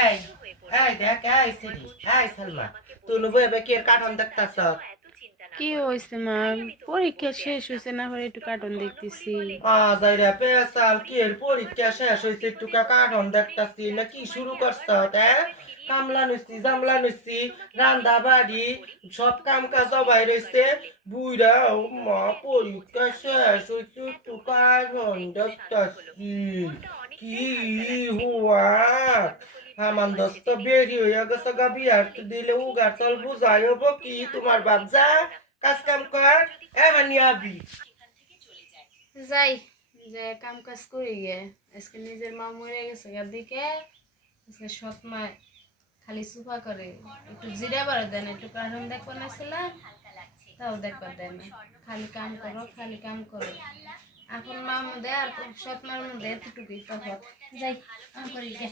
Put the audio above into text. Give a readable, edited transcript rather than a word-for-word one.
এই এই দেখ এই সিরি এই সালমা তুই নবো এবে কি কার্টুন দেখতাছ কি হয়েছে মা? পরীক্ষা শেষ হয়েছে না, হলে একটু কার্টুন দেখতেছি। যাইরা পেছাল কি এর পরীক্ষা শেষ হইছে টুকা কার্টুন দেখতাছি না কি শুরু করছ কামলা নইছি জামলা নইছি রান্দা বাড়ি সব কাম কাজ সবাই রইছে বুইরা মা পরীক্ষা শেষ হইছে টুকা কার্টুন দেখতাছি কি হুয়া আমার দোস্ত বেরি হইয়া গেছে গা বিয়ার দিলে উগার তল বুঝাই হবো কি তোমার বাপ যা কাজ কাম কর এবার নিয়ে আবি যাই যে কাম কাজ করি গে। আজকে নিজের মা মরে গেছে গা দিকে, আজকে সৎ মা খালি সুফা করে, একটু জিরা বাড়া দেন, একটু কার্টুন দেখবার নাছিলাম তাও দেখবার দেয় না, খালি কাম করো খালি কাম করো। এখন মার মধ্যে আর সৎ মার মধ্যে এতটুকুই তফাৎ। যাই কাম করি গে।